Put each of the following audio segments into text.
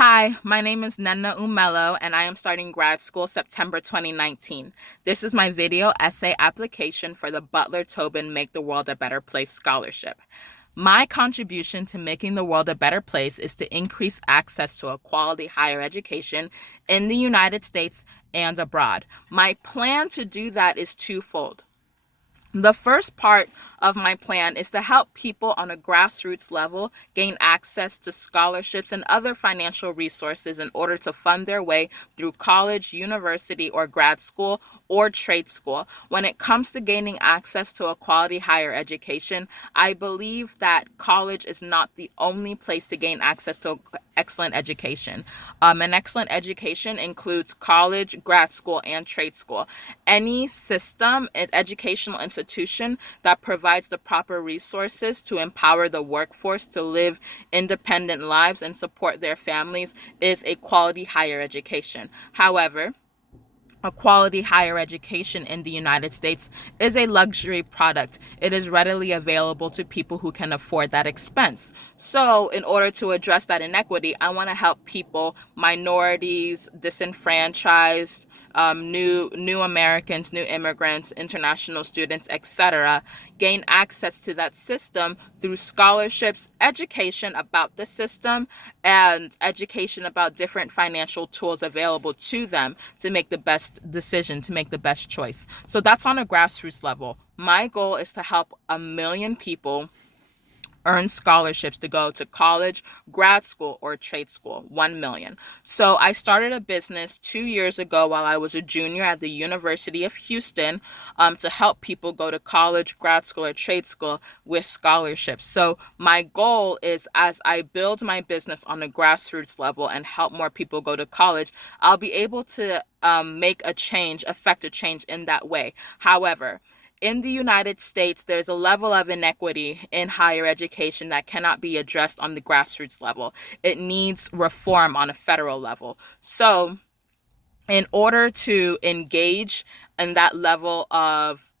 Hi, my name is Nenna Umelo, and I am starting grad school September 2019. This is my video essay application for the Butler Tobin Make the World a Better Place scholarship. My contribution to making the world a better place is to increase access to a quality higher education in the United States and abroad. My plan to do that is twofold. The first part of my plan is to help people on a grassroots level gain access to scholarships and other financial resources in order to fund their way through college, university, or grad school or trade school. When it comes to gaining access to a quality higher education, I believe that college is not the only place to gain access to excellent education. An excellent education includes college, grad school, and trade school. Any system, an educational institution that provides the proper resources to empower the workforce to live independent lives and support their families is a quality higher education. However, a quality higher education in the United States is a luxury product. It is readily available to people who can afford that expense. So, in order to address that inequity, I want to help people, minorities, disenfranchised, new Americans, new immigrants, international students, etc., gain access to that system through scholarships, education about the system, and education about different financial tools available to them to make the best decision, to make the best choice. So that's on a grassroots level. My goal is to help 1 million people earn scholarships to go to college, grad school, or trade school. 1 million. So I started a business 2 years ago while I was a junior at the University of Houston to help people go to college, grad school, or trade school with scholarships. So my goal is, as I build my business on a grassroots level and help more people go to college, I'll be able to make a change, affect a change in that way. However, in the United States, there's a level of inequity in higher education that cannot be addressed on the grassroots level. It needs reform on a federal level. So, in order to engage in that level of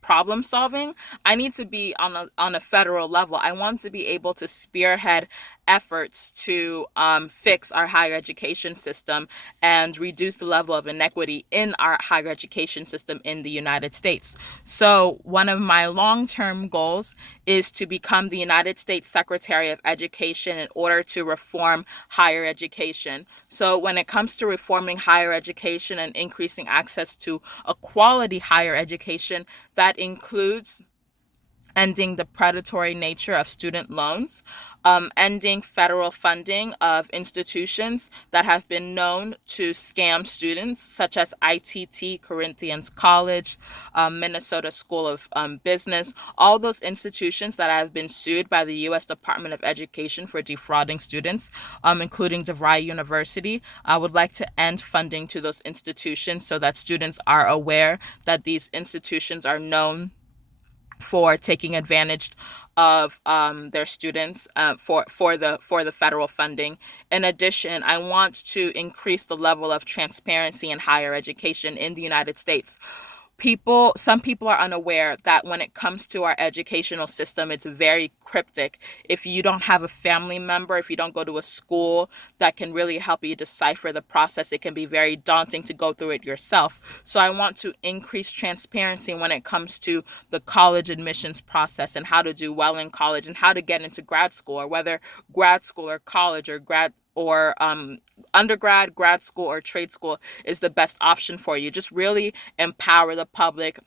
problem solving, I need to be on a federal level. I want to be able to spearhead efforts to fix our higher education system and reduce the level of inequity in our higher education system in the United States. So one of my long-term goals is to become the United States Secretary of Education in order to reform higher education. So when it comes to reforming higher education and increasing access to a quality higher education, that includes ending the predatory nature of student loans, ending federal funding of institutions that have been known to scam students, such as ITT, Corinthians College, Minnesota School of Business, all those institutions that have been sued by the U.S. Department of Education for defrauding students, including DeVry University. I would like to end funding to those institutions so that students are aware that these institutions are known for taking advantage of their students for the federal funding. In addition, I want to increase the level of transparency in higher education in the United States. Some people are unaware that when it comes to our educational system, it's very cryptic. If you don't have a family member, if you don't go to a school that can really help you decipher the process, it can be very daunting to go through it yourself. So I want to increase transparency when it comes to the college admissions process and how to do well in college and how to get into grad school, or whether grad school or college or undergrad, grad school, or trade school is the best option for you. Just really empower the public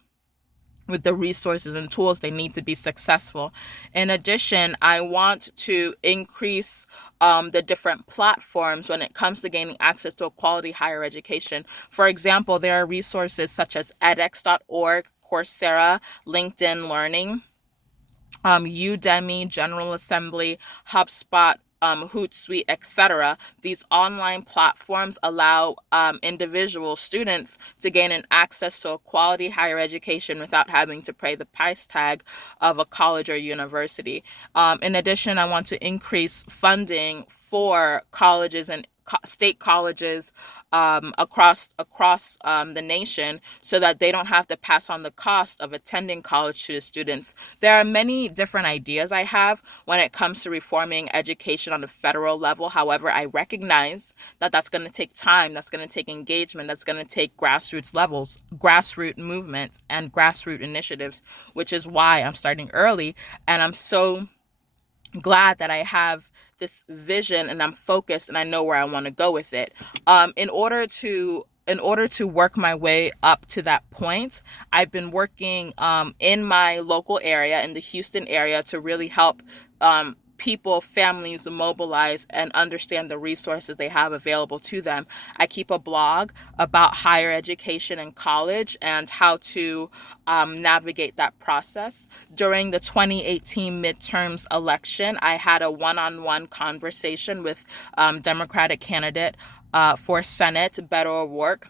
with the resources and tools they need to be successful. In addition, I want to increase the different platforms when it comes to gaining access to a quality higher education. For example, there are resources such as edX.org, Coursera, LinkedIn Learning, Udemy, General Assembly, HubSpot, Hootsuite, etc. These online platforms allow individual students to gain an access to a quality higher education without having to pay the price tag of a college or university. In addition, I want to increase funding for colleges and state colleges across the nation, so that they don't have to pass on the cost of attending college to the students. There are many different ideas I have when it comes to reforming education on a federal level. However, I recognize that that's going to take time, that's going to take engagement, that's going to take grassroots movements, and grassroots initiatives, which is why I'm starting early. And I'm so glad that I have this vision and I'm focused and I know where I want to go with it. In order to work my way up to that point, I've been working in my local area, in the Houston area, to really help people, families mobilize and understand the resources they have available to them. I keep a blog about higher education and college and how to navigate that process. During the 2018 midterms election, I had a one-on-one conversation with Democratic candidate for Senate, Beto O'Rourke,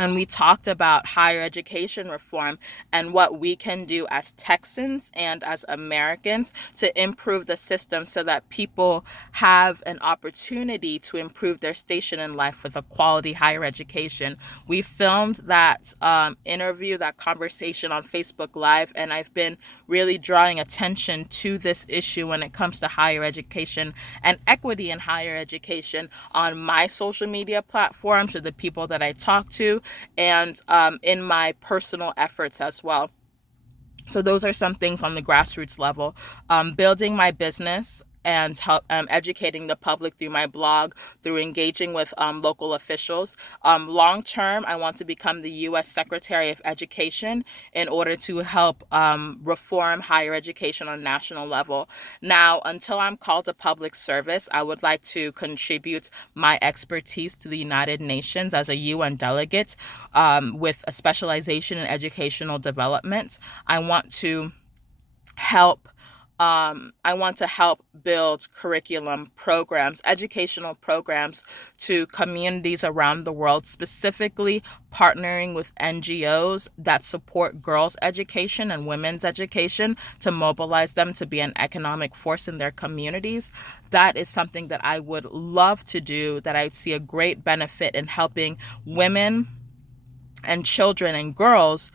and we talked about higher education reform and what we can do as Texans and as Americans to improve the system so that people have an opportunity to improve their station in life with a quality higher education. We filmed that interview, that conversation on Facebook Live, and I've been really drawing attention to this issue when it comes to higher education and equity in higher education on my social media platforms, or the people that I talk to, and in my personal efforts as well. So those are some things on the grassroots level. Building my business and educating the public through my blog, through engaging with local officials. Long term, I want to become the U.S. Secretary of Education in order to help reform higher education on a national level. Now, until I'm called to public service, I would like to contribute my expertise to the United Nations as a UN delegate with a specialization in educational development. I want to help build curriculum programs, educational programs to communities around the world, specifically partnering with NGOs that support girls' education and women's education to mobilize them to be an economic force in their communities. That is something that I would love to do, that I see a great benefit in helping women and children and girls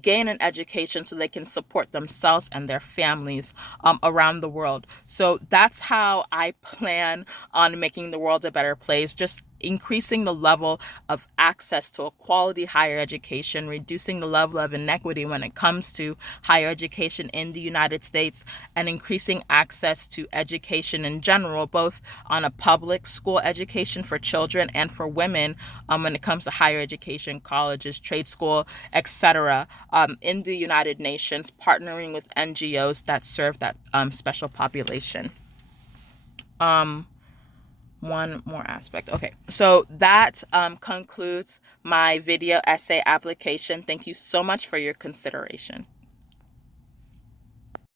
gain an education so they can support themselves and their families around the world. So that's how I plan on making the world a better place, just increasing the level of access to a quality higher education, reducing the level of inequity when it comes to higher education in the United States, and increasing access to education in general, both on a public school education for children and for women when it comes to higher education, colleges, trade school, etc. In the United Nations, partnering with NGOs that serve that special population. One more aspect. Okay, so that concludes my video essay application. Thank you so much for your consideration.